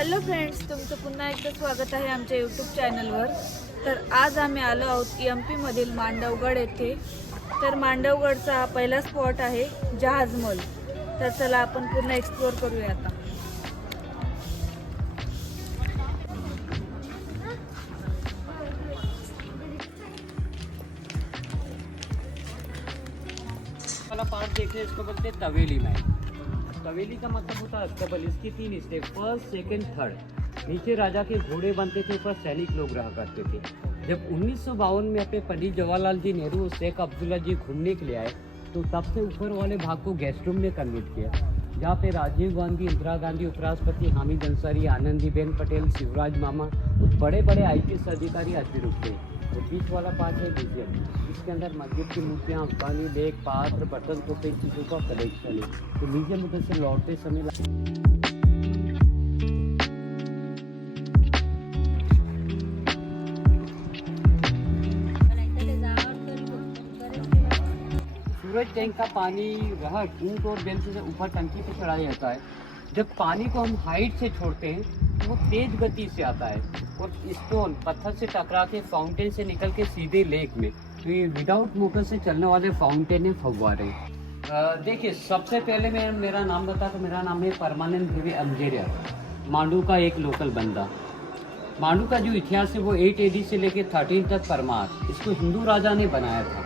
Hello friends, तुमचं पुन्हा एकदा स्वागत आहे आमच्या यूट्यूब चॅनलवर। तर आज आम्ही आलो आहोत एमपीमधील मांडवगड येथे। तर मांडवगडचा हा पहिला स्पॉट आहे जहाजमल। तर चला आपण पूर्ण एक्सप्लोर करूया आता। वाला पार्ट देखिए, इसको बोलते हैं तवेली महल। तवेली का मतलब होता है अस्तबल। इसकी 3 स्टेप, फर्स्ट सेकंड थर्ड। नीचे राजा के घोड़े बनते थे, ऊपर सैनिक लोग रहा करते थे। जब 1952 में अपने पंडित जवाहरलाल जी नेहरू और शेख अब्दुल्ला जी घूमने के लिए आए, तो तब से ऊपर वाले भाग को गेस्ट रूम में कन्वर्ट किया, जहाँ पे राजीव गांधी, इंदिरा गांधी, उपराष्ट्रपति हामिद अंसारी, आनंदीबेन पटेल, शिवराज मामा, बड़े बड़े IPS अधिकारी आते रुकते हैं। और बीच वाला पार्ट है म्यूजियम। इसके अंदर मस्जिद की मूर्तियाँ, अफगानी लेख, पात्र, बर्तन को कई चीज़ों का कलेक्शन है। तो म्यूजियम उधर से लौटते समय सूरज टैंक का पानी वह ऊँट और बैल से ऊपर टंकी पे चढ़ाया जाता है। जब पानी को हम हाइट से छोड़ते हैं तो वो तेज गति से आता है और स्टोन पत्थर से टकरा के फाउंटेन से निकल के सीधे लेक में। तो ये विदाउट मोटर से चलने वाले फाउंटेन है, फव्वारे। देखिए, सबसे पहले मैं मेरा नाम बता तो मेरा नाम है परमानंद देवी अंजेरिया, मांडू का एक लोकल बंदा। मांडू का जो इतिहास है वो 8 AD से लेके 13 तक परमार, इसको हिंदू राजा ने बनाया था,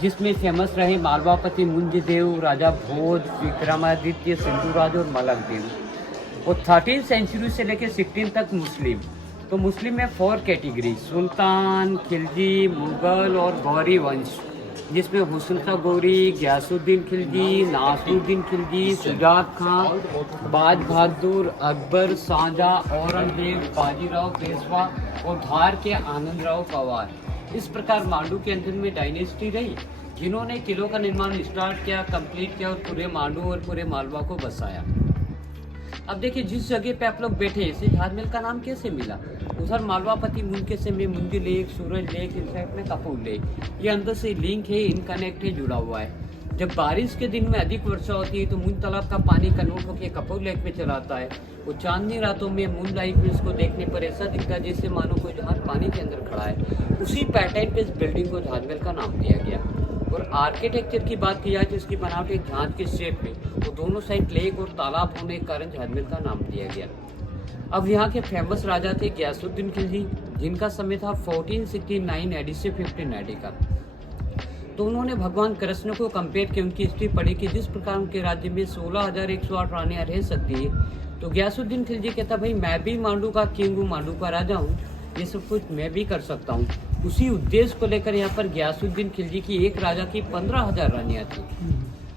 जिसमें फेमस रहे मालवापति मुंजदेव, राजा भोज, विक्रमादित्य, सिंधुराज और मलकदेव। और 13th सेंचुरी से लेकर 16 तक मुस्लिम। तो मुस्लिम में 4 कैटेगरी, सुल्तान, खिलजी, मुगल और गौरी वंश, जिसमें हुस्न शाह गौरी, गयासुद्दीन खिलजी, नासरुद्दीन खिलजी, सुजात खान, बाज बहादुर, अकबर, शाहजहां, औरंगजेब, बाजीराव पेशवा और धार के आनंदराव पवार। इस प्रकार मांडू के अंदर में डायनेस्टी रही, जिन्होंने किलों का निर्माण स्टार्ट किया, कंप्लीट किया और पूरे मांडू और पूरे मालवा को बसाया। अब देखिए, जिस जगह पे आप लोग बैठे इसे जहाजमहल का नाम कैसे मिला? उधर मालवापति मुंज के समय मुंजी लेक, सूरज लेक, इन साइड में कपूर लेक, ये अंदर से लिंक है, इनकनेक्ट है, जुड़ा हुआ है। जब बारिश के दिन में अधिक वर्षा होती है तो मुंज तालाब का पानी कन्वर्ट होकर कपूर लेक में चला आता है। वो चांदनी रातों में मून लाइट में इसको देखने पर ऐसा दिखता है जैसे मानो कोई जहाज पानी के अंदर खड़ा है। उसी पैटर्न पे इस बिल्डिंग को जहाजमहल का नाम दिया गया। और आर्किटेक्चर की बात की जाए तो इसकी बनावट एक जहाज के शेप में, वो दोनों साइड लेक और तालाब होने के कारण जहाजमहल का नाम दिया गया। अब यहाँ के फेमस राजा थे गयासुद्दीन खिलजी, जिनका समय था 1469 AD से 15 AD का। तो उन्होंने भगवान कृष्ण को कंपेयर किया, उनकी हिस्ट्री पढ़ी कि जिस प्रकार उनके राज्य में 16,108 रानियाँ रह सकती है, तो गयासुद्दीन खिलजी कहता भाई मैं भी मांडू का किंग हूँ, मांडू का राजा हूँ, ये सब कुछ मैं भी कर सकता हूँ। उसी उद्देश्य को लेकर यहाँ पर गयासुद्दीन खिलजी की एक राजा की 15,000 रानियाँ थी।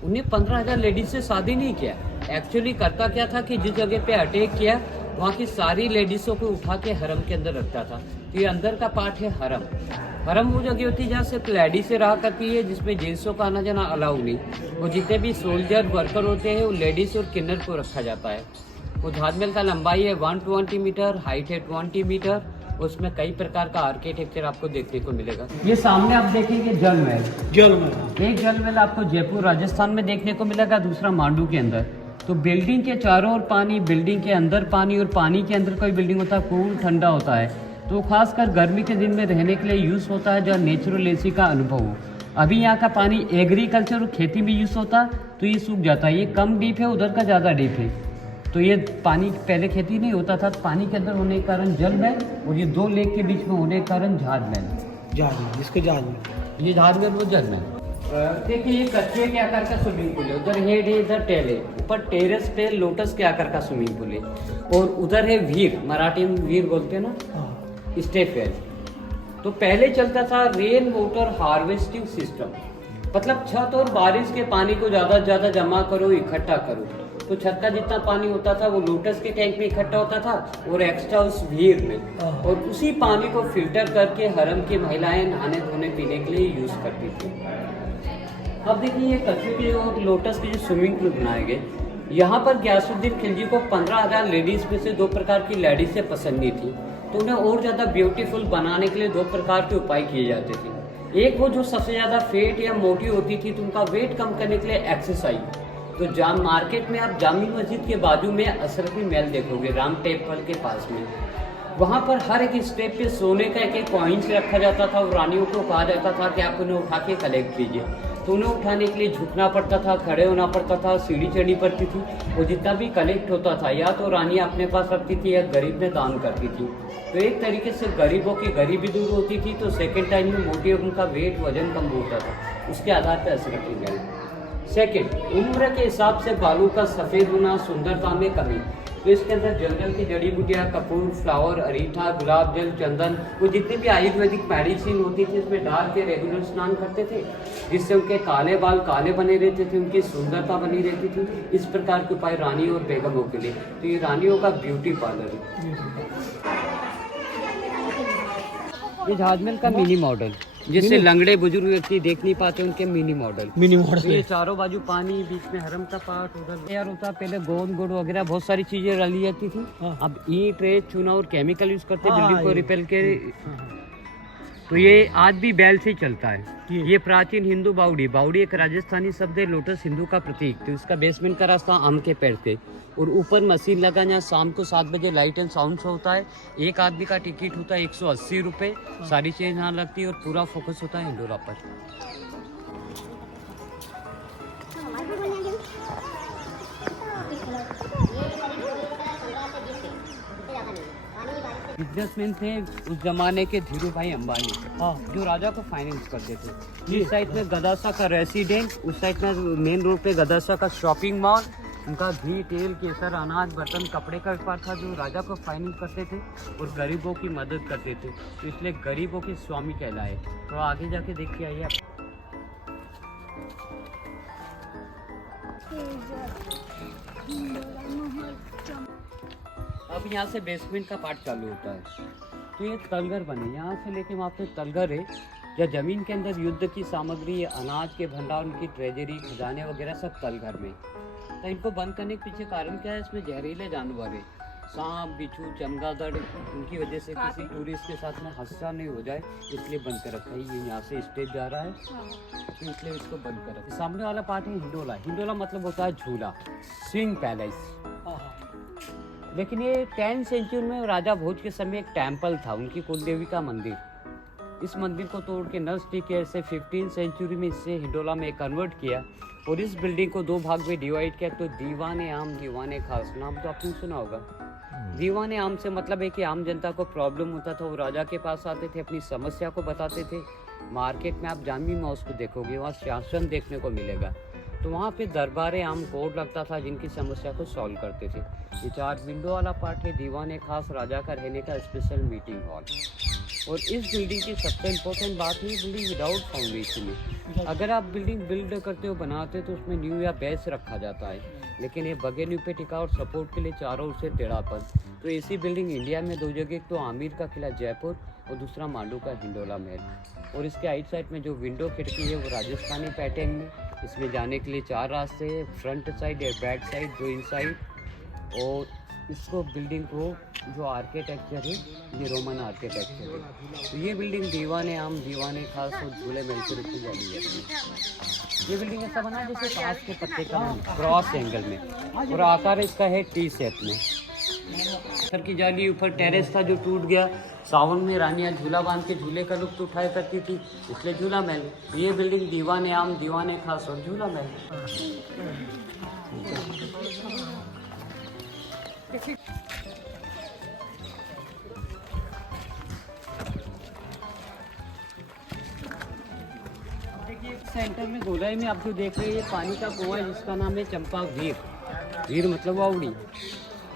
उन्हें 15,000 लेडीज से शादी नहीं किया। एक्चुअली करता क्या था कि जिस जगह पे अटैक किया वहाँ की सारी लेडीजों को उठा के हरम के अंदर रखता था। तो ये अंदर का पार्ट है हरम। हरम वो जगह होती है जहाँ सिर्फ लेडीज से रहा करती है, जिसमें जेंट्सों का आना जाना अलाउ नहीं। वो जितने भी सोल्जर वर्कर होते हैं वो लेडीज और किन्नर को रखा जाता है। वो जहाजमहल का लंबाई है 120 मीटर, हाइट है 20 मीटर। उसमें कई प्रकार का आर्किटेक्चर आपको देखने को मिलेगा। ये सामने आप देखेंगे जलमहल। एक जलमहल आपको जयपुर राजस्थान में देखने को मिलेगा, दूसरा मांडू के अंदर। तो बिल्डिंग के चारों ओर पानी, बिल्डिंग के अंदर पानी, और पानी के अंदर कोई बिल्डिंग होता है कूल ठंडा होता है। तो खासकर गर्मी के दिन में रहने के लिए यूज़ होता है, जहाँ नेचुरल AC का अनुभव हो। अभी यहाँ का पानी एग्रीकल्चर और खेती में यूज़ होता है, तो ये सूख जाता है। ये कम डीप है, उधर का ज़्यादा डीप है। तो ये पानी पहले खेती नहीं होता था, तो पानी के अंदर होने के कारण जलमहल, और ये 2 लेक के बीच में होने के कारण जहाजमहल। इसके जहाज ये जहाजमहल वो जलमहल। देखिए, ये कछुए के आकार का स्विमिंग पूल है, उधर हेड है, इधर टेल है। ऊपर टेरेस पे लोटस के आकार का स्विमिंग पूल है, और उधर है वीर, मराठी में वीर बोलते हैं ना, स्टेप वेल। तो पहले चलता था रेन वाटर हार्वेस्टिंग सिस्टम, मतलब छत और बारिश के पानी को ज्यादा से ज्यादा जमा करो, इकट्ठा करो। तो छत का जितना पानी होता था वो लोटस के टैंक में इकट्ठा होता था और एक्स्ट्रा उस वीर में, और उसी पानी को फिल्टर करके हरम की महिलाएं नहाने धोने पीने के लिए यूज करती थी। अब देखिए, ये कछुए के और लोटस के जो स्विमिंग पूल बनाए गए, यहाँ पर गयासुद्दीन खिलजी को 15,000 लेडीज में से 2 प्रकार की लेडीज से पसंद नहीं थी। तो उन्हें और ज़्यादा ब्यूटीफुल बनाने के लिए 2 प्रकार के उपाय किए जाते थे। एक वो जो सबसे ज़्यादा फेट या मोटी होती थी, तो उनका वेट कम करने के लिए एक्सरसाइज, तो जाम मार्केट में आप जामी मस्जिद के बाजू में अशरफी महल देखोगे, राम टेम्पल के पास में। वहाँ पर हर एक स्टेप पे सोने का एक एक कॉइन्स रखा जाता था और रानियों को कहा जाता था कि आप उन्हें उठा के कलेक्ट कीजिए। तो उन्हें उठाने के लिए झुकना पड़ता था, खड़े होना पड़ता था, सीढ़ी चढ़नी पड़ती थी। वो जितना भी कलेक्ट होता था या तो रानी अपने पास रखती थी या गरीब में दान करती थी। तो एक तरीके से गरीबों की गरीबी दूर होती थी। तो सेकेंड टाइम में मोटी उनका वेट वजन कम होता था, उसके आधार पर अशरफी महल। सेकेंड, उम्र के हिसाब से बालों का सफ़ेद होना, सुंदरता में कमी। तो इसके अंदर जंगल की जड़ी बूटियाँ, कपूर, फ्लावर, अरीठा, गुलाब जल, चंदन, वो जितनी भी आयुर्वेदिक मेडिसिन होती थी उसमें डाल के रेगुलर स्नान करते थे, जिससे उनके काले बाल काले बने रहते थे, उनकी सुंदरता बनी रहती थी। इस प्रकार के उपाय रानी और बेगमों के लिए। तो ये रानियों का ब्यूटी पार्लर है। ये जहाजमहल का मिनी मॉडल, जिससे लंगड़े बुजुर्ग व्यक्ति देख नहीं पाते, उनके मिनी मॉडल। तो ये चारों बाजू पानी, बीच में हरम का पार्ट, उधर यार होता। पहले गोंद गुड़ वगैरह बहुत सारी चीजें रली जाती थी। अब ईंट, रेत, चूना और केमिकल यूज करते बिल्डिंग को रिपेल के। तो ये आज भी बैल से ही चलता है। ये प्राचीन हिंदू बावड़ी, बावड़ी एक राजस्थानी शब्द है, लोटस हिंदू का प्रतीक। तो इसका बेसमेंट का रास्ता आम के पेड़ थे और ऊपर मशीन लगा, जहाँ शाम को 7 बजे लाइट एंड साउंड शो होता है। एक आदमी का टिकट होता है 180 रुपये। सारी चीज़ यहाँ लगती है और पूरा फोकस होता है हिंडोला पर। बिजनेसमैन थे उस जमाने के धीरू भाई अंबानी, जो राजा को फाइनेंस करते थे। इस साइड में गदासा का रेसिडेंट, उस साइड में मेन रोड पे गदासा का शॉपिंग मॉल। उनका घी, तेल, केसर, अनाज, बर्तन, कपड़े का व्यापार था, जो राजा को फाइनेंस करते थे और गरीबों की मदद करते थे। तो इसलिए गरीबों के स्वामी कहलाए। तो आगे जाके देखिए आइए आप। अब यहाँ से बेसमेंट का पार्ट चालू होता है। तो ये तलघर बने, यहाँ से लेके वहाँ पे तलघर है, या जमीन के अंदर युद्ध की सामग्री, अनाज के भंडार, उनकी ट्रेजरी, खजाने वगैरह सब तलघर में। तो इनको बंद करने के पीछे कारण क्या है? इसमें जहरीले जानवर है, सांप, बिच्छू, चमगादड़। उनकी वजह से किसी टूरिस्ट के साथ में हादसा नहीं हो जाए, इसलिए बंद कर रखा है। ये यहाँ से स्टेज जा रहा है, तो इसलिए इसको बंद कर रखा है। सामने वाला पार्ट है हिंडोला। हिंडोला मतलब होता है झूला, स्विंग पैलेस। लेकिन ये 10th सेंचुरी में राजा भोज के समय एक टेम्पल था, उनकी कुलदेवी का मंदिर। इस मंदिर को तोड़ के नर्सरी केयर से 15th सेंचुरी में इसे हिंडोला में कन्वर्ट किया और इस बिल्डिंग को 2 भाग में डिवाइड किया। तो दीवाने आम, दीवाने खास, नाम तो आपने सुना होगा। दीवाने आम से मतलब है कि आम जनता को प्रॉब्लम होता था, वो राजा के पास आते थे, अपनी समस्या को बताते थे। मार्केट में आप जामी मस्जिद को देखोगे, वहाँ शासन देखने को मिलेगा। तो वहाँ पे दरबारे आम कोर्ट लगता था, जिनकी समस्या को सॉल्व करते थे। ये 4 विंडो वाला पार्ट है दीवाने खास, राजा का रहने का स्पेशल मीटिंग हॉल। और इस बिल्डिंग की सबसे इम्पोर्टेंट बात है, बिल्डिंग विदाउट फाउंडेशन है। अगर आप बिल्डिंग बिल्ड करते हो, बनाते हो, तो उसमें न्यू या बेस रखा जाता है, लेकिन ये बगैर न्यू पे टिका और सपोर्ट के लिए चारों ओर से टेढ़ापन। तो ऐसी बिल्डिंग इंडिया में 2 जगह, एक तो आमिर का किला जयपुर और दूसरा मांडू का हिंडोला महल। और इसके आइट साइड में जो विंडो खिड़की है वो राजस्थानी पैटर्न में। इसमें जाने के लिए 4 रास्ते हैं, फ्रंट साइड या बैक साइड, 2 इनसाइड। और इसको बिल्डिंग को जो आर्किटेक्चर है ये रोमन आर्किटेक्चर है। तो ये बिल्डिंग दीवाने आम, दीवाने खास और झूले महल के रूप में जानी जाती है। ये बिल्डिंग ऐसा बना जैसे ताश के पत्ते का क्रॉस एंगल में, और आकार इसका है टी शेप में। पत्थर की जाली, ऊपर टेरेस था जो टूट गया। सावन में रानियाँ झूला बांध के झूले का लुत्फ उठाया करती थी, इसलिए झूला महल। ये बिल्डिंग दीवाने आम, दीवाने खास और झूला महल। सेंटर में गोलाई में आप जो देख रहे हैं, ये पानी का कुआं है, जिसका नाम है चंपा वीर। वीर मतलब वावड़ी।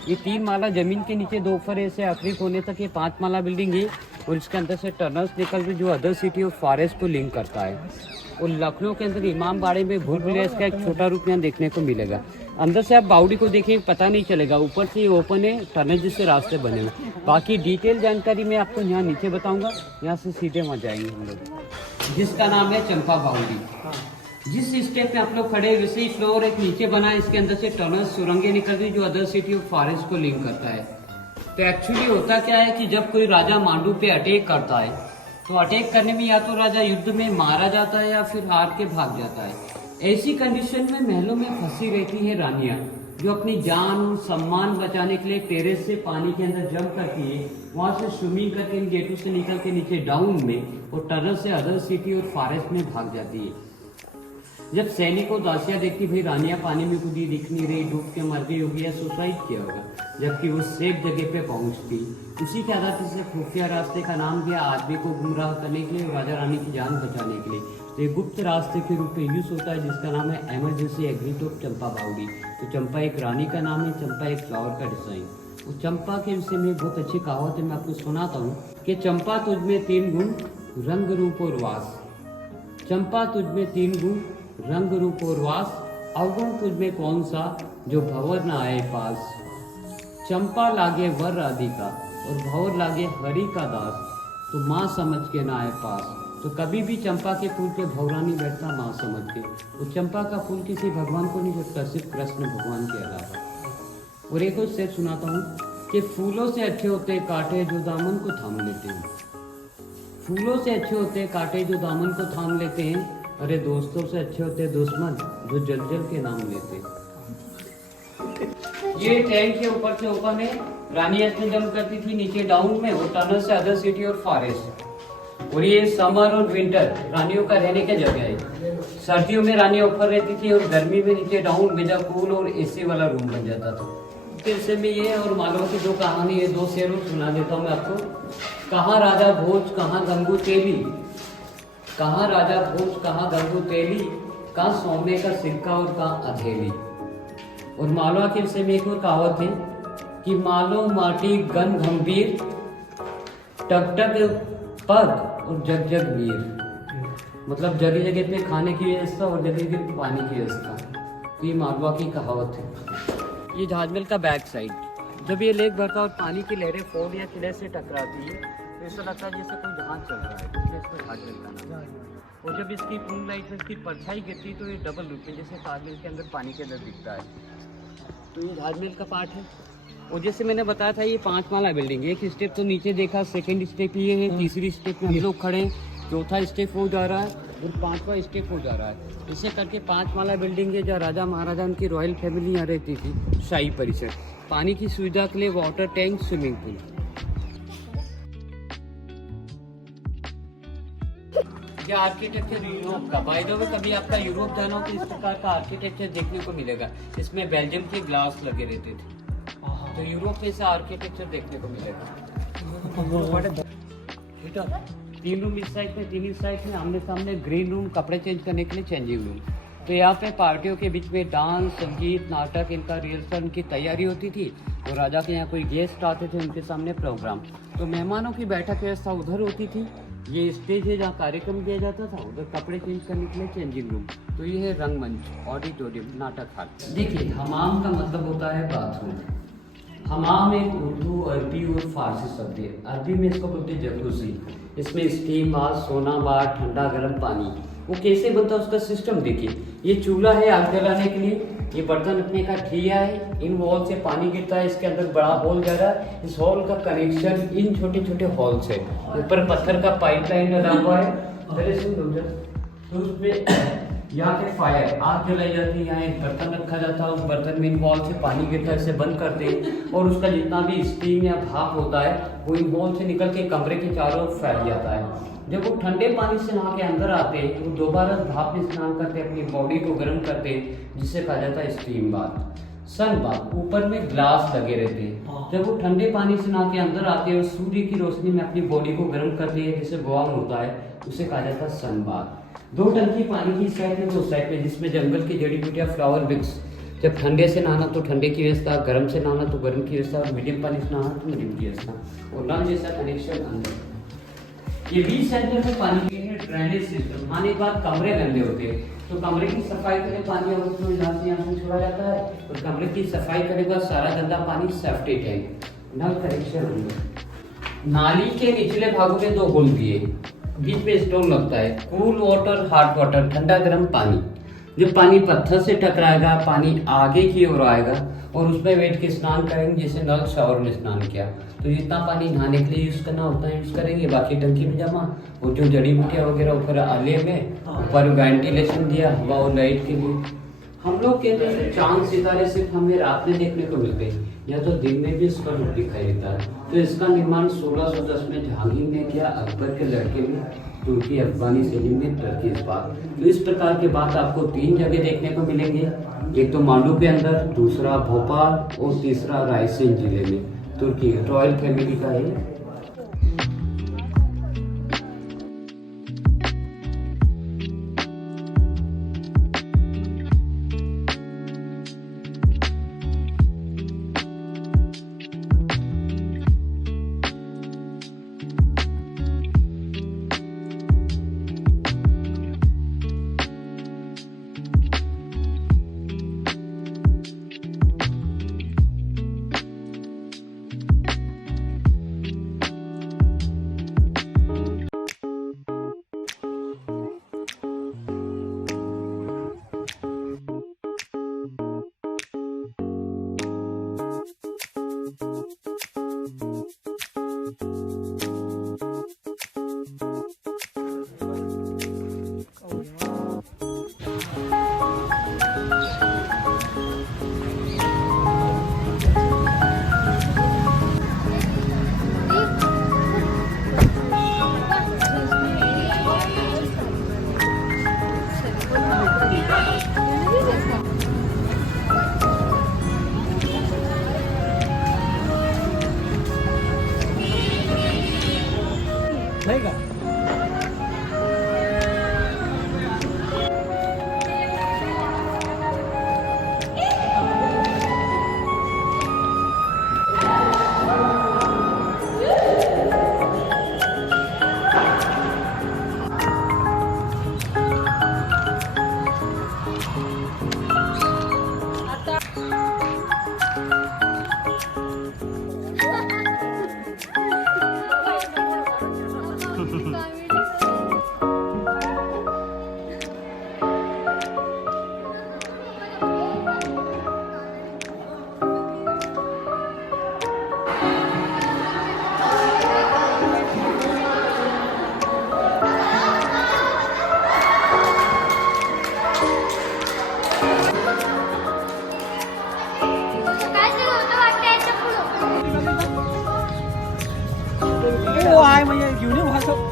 ये 3 माला जमीन के नीचे 2 फरे से आखिरी कोने तक ये 5 माला बिल्डिंग है। और इसके अंदर से टनल्स निकल के जो अदर सिटी ऑफ फॉरेस्ट को लिंक करता है। और लखनऊ के अंदर इमामबाड़े में भूल भुलैया का एक छोटा रूप यहाँ देखने को मिलेगा। अंदर से आप बावड़ी को देखेंगे पता नहीं चलेगा, ऊपर से ये ओपन है, टनल जिससे रास्ते बने हुए। बाकी डिटेल जानकारी मैं आपको यहाँ नीचे बताऊंगा, यहाँ से सीधे वहाँ जाएंगे हम लोग, जिसका नाम है चंपा बावड़ी। जिस स्टेप पे आप लोग खड़े, वैसे ही फ्लोर एक नीचे बना है, इसके अंदर से टनल सुरंगें निकल रही जो अदर सिटी ऑफ फॉरेस्ट को लिंक करता है। तो एक्चुअली होता क्या है कि जब कोई राजा मांडू पे अटैक करता है, तो अटैक करने में या तो राजा युद्ध में मारा जाता है या फिर हार के भाग जाता है। ऐसी कंडीशन में महलों में फंसी रहती है रानियां, जो अपनी जान और सम्मान बचाने के लिए टेरेस से पानी के अंदर जंप करती है, वहां से स्विमिंग करके इन गेटों से निकल के नीचे डाउन में और टनल से अदर सिटी और फॉरेस्ट में भाग जाती है। जब सैनिकों दासियां देखती भाई रानियां पानी में कूदी दिख नहीं रही, डूब के मर गई होगी या सुसाइड किया होगा, जबकि वो सेफ जगह पे पहुंचती, उसी के आधार से खुफिया रास्ते का नाम दिया आदमी को गुमराह करने के लिए, राजा रानी की जान बचाने के लिए। तो ये गुप्त रास्ते के रूप में यूज होता है, जिसका नाम है इमरजेंसी एग्जिट ऑफ चंपा बावड़ी। तो चंपा एक रानी का नाम है, चंपा एक फ्लावर का डिजाइन। तो चंपा के विषय में बहुत अच्छी कहावत है, मैं आपको सुनाता हूँ कि चंपा तुझ में 3 गुण, रंग रूप और वास। चंपा तुझ में 3 गुण, रंग रूप और वास, अवगुण तुझ में कौन सा, जो भंवर न आए पास। चंपा लागे वर राधिका और भंवर लागे हरि का दास, तो माँ समझ के ना आए पास। तो कभी भी चंपा के फूल पे भौरा नहीं बैठता माँ समझ के। तो चंपा का फूल किसी भगवान को नहीं जुटता, सिर्फ कृष्ण भगवान के अलावा। और एक और शेर सुनाता हूँ कि फूलों से अच्छे होते कांटे जो दामन को थाम लेते हैं। फूलों से अच्छे होते कांटे जो दामन को थाम लेते हैं, अरे दोस्तों से अच्छे होते दुश्मन जो जल जल के नाम लेते। ये टैंक के ऊपर से ऊपर में रानी ऐसे जंप करती थी, नीचे डाउन में, और टनल से अदर सिटी और फॉरेस्ट। और ये समर और विंटर रानियों का रहने की जगह है। सर्दियों में रानियां ऊपर रहती थी और गर्मी में नीचे डाउन में जब कूल और एसी वाला रूम बन जाता था। फिर से मैं ये और मालवा की 2 कहानी है, 2 शेर सुना देता हूँ मैं आपको। कहाँ राजा भोज कहाँ गंगू तेली, कहाँ राजा भोज कहाँ गंगू तेली, कहाँ सोने का सिक्का और कहाँ अधेली। और मालवा के विषय में एक और कहावत है कि मालो माटी गन गंभीर, टक टक पग और जग जग वीर। मतलब जगह जगह पे खाने की व्यवस्था और जगह जगह पे पानी की व्यवस्था। तो ये मालवा की कहावत है। ये जहाजमहल का बैक साइड, जब ये लेक भरता और पानी की लहरें फोन या किले से टकराती है तो ऐसा लगता है जैसे कोई जहाज चल रहा है, इसलिए इसको जहाजमहल का नाम है। और जब इसकी मून लाइट में इसकी परछाई गिरती तो ये डबल रूप में जैसे ताजमहल के अंदर पानी के अंदर दिखता है। तो ये जहाजमहल का पार्ट है। और जैसे मैंने बताया था ये 5 माला बिल्डिंग है। एक स्टेप तो नीचे देखा, सेकंड स्टेप ये है, तीसरी स्टेप में हम लोग खड़े हैं, चौथा स्टेप हो जा रहा है और 5वां स्टेप हो जा रहा है। इसे करके 5 माला बिल्डिंग है, जहाँ राजा महाराजा उनकी रॉयल फैमिली यहाँ रहती थी। शाही परिसर, पानी की सुविधा के लिए वाटर टैंक, स्विमिंग पूल। ये आर्किटेक्चर यूरोप का, बाय द वे कभी आपका यूरोप जाना हो तो इस प्रकार का आर्किटेक्चर देखने को मिलेगा। इसमें बेल्जियम के ग्लास लगे रहते थे, तो यूरोप में ऐसा आर्किटेक्चर देखने को मिलेगा। 3 रूम इस साइड में, 3 इस साइड में, आमने सामने ग्रीन रूम, कपड़े चेंज करने के लिए चेंजिंग रूम। तो यहाँ पे पार्टियों के बीच में डांस, संगीत, नाटक, इनका रिहर्सल की तैयारी होती थी। और राजा के यहाँ कोई गेस्ट आते थे, उनके सामने प्रोग्राम। तो मेहमानों की बैठक व्यवस्था उधर होती थी। ये स्टेज है जहाँ कार्यक्रम किया जाता था, उधर कपड़े चेंज करने के लिए चेंजिंग रूम। तो ये है रंगमंच, ऑडिटोरियम, नाटक हॉल। देखिए, हमाम का मतलब होता है बाथरूम। हमाम एक उर्दू, अरबी और फारसी शब्द है। अरबी में इसको बोलते हैं जकूज़ी। इसमें स्टीम बाथ, सोना बाथ, ठंडा गर्म पानी। वो कैसे बनता है उसका सिस्टम देखिए। ये चूल्हा है आग जलाने के लिए, ये बर्तन रखने का ठिया है, इन वॉल से पानी गिरता है, इसके अंदर बड़ा होल जा रहा है, इस होल का कनेक्शन इन छोटे छोटे होल से, ऊपर पत्थर का पाइपलाइन लगा हुआ है। तो उसमें यहाँ पे फायर, आग जलाई जाती है, यहाँ एक बर्तन रखा जाता है, उस बर्तन में इन वॉल से पानी गिरता है, इसे बंद करते हैं और उसका जितना भी स्टीम या भाप होता है वो इन वॉल से निकल के कमरे के चारों ओर फैल जाता है। जब वो ठंडे पानी से नहा के अंदर आते हैं तो दोबारा भाप में स्नान करते हैं, अपनी बॉडी को गर्म करते हैं, जिसे कहा जाता है स्टीम बाथ। सन बाथ, ऊपर में ग्लास लगे रहते हैं। जब वो ठंडे पानी से नहा के अंदर आते हैं और सूर्य की रोशनी में अपनी बॉडी को गर्म करते हैं, जिसे वार्म होता है, उसे कहा जाता है सन बाथ। 2 टंकी पानी की साइड में, 2 साइड में, जिसमें जंगल की जड़ी बूटियाँ, फ्लावर मिक्स। जब ठंडे से नहाना तो ठंडे की व्यवस्था, गर्म से नहाना तो गर्म की व्यवस्था, और मीडियम पानी से नहाना तो मीडियम की व्यवस्था, और नल जैसा कनेक्शन अंदर। ये बीच सेंटर में पानी के लिए ड्रेनेज सिस्टम। माने एक बात, कमरे गंदे होते हैं तो कमरे की सफाई के लिए पानी ओवरफ्लो यहाँ से छोड़ा जाता है, और कमरे की सफाई करने के बाद सारा गंदा पानी सेफ्टी टैंक, नल कनेक्शन अंदर। नाली के निचले भागों में 2 होल दिए, बीच में स्टोन लगता है। कूल वाटर, हॉट वाटर, ठंडा गर्म पानी। जब पानी पत्थर से टकराएगा, पानी आगे की ओर आएगा और उसमें बैठ के स्नान करेंगे, जैसे नल शावर में स्नान किया तो जितना पानी नहाने के लिए यूज़ करना उतना यूज़ करेंगे, बाकी टंकी में जमा। और जो जड़ी बूटियाँ वगैरह ऊपर आले में ऊपर वेंटिलेशन दिया हवा और लाइट के लिए। हम लोग कहते हैं कि चांद सितारे सिर्फ हमें रात में देखने को मिलते हैं, या तो दिन में भी इसका रूप दिखाई देता है। तो इसका निर्माण 1610 में जहांगीर ने किया, अकबर के लड़के ने, तुर्की अफगानी शैली में, टर्की इस्पात। तो इस प्रकार के बात आपको 3 जगह देखने को मिलेंगे, एक तो मांडू के अंदर, दूसरा भोपाल और तीसरा रायसेन जिले में। तुर्की रॉयल फैमिली का है। नहीं का वो आहे म्हणजे घेऊन येऊ असं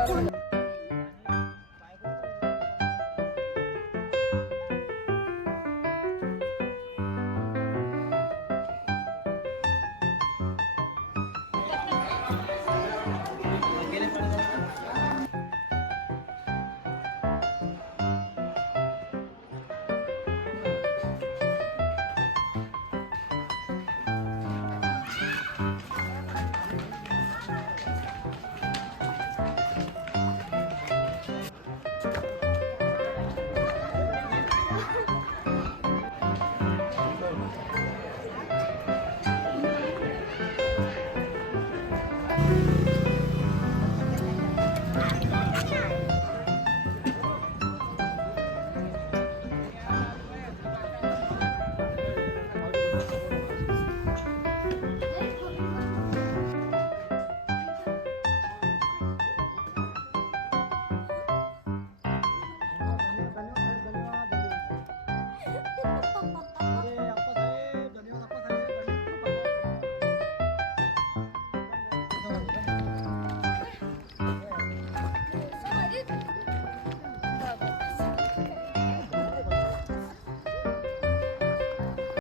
बरोबर.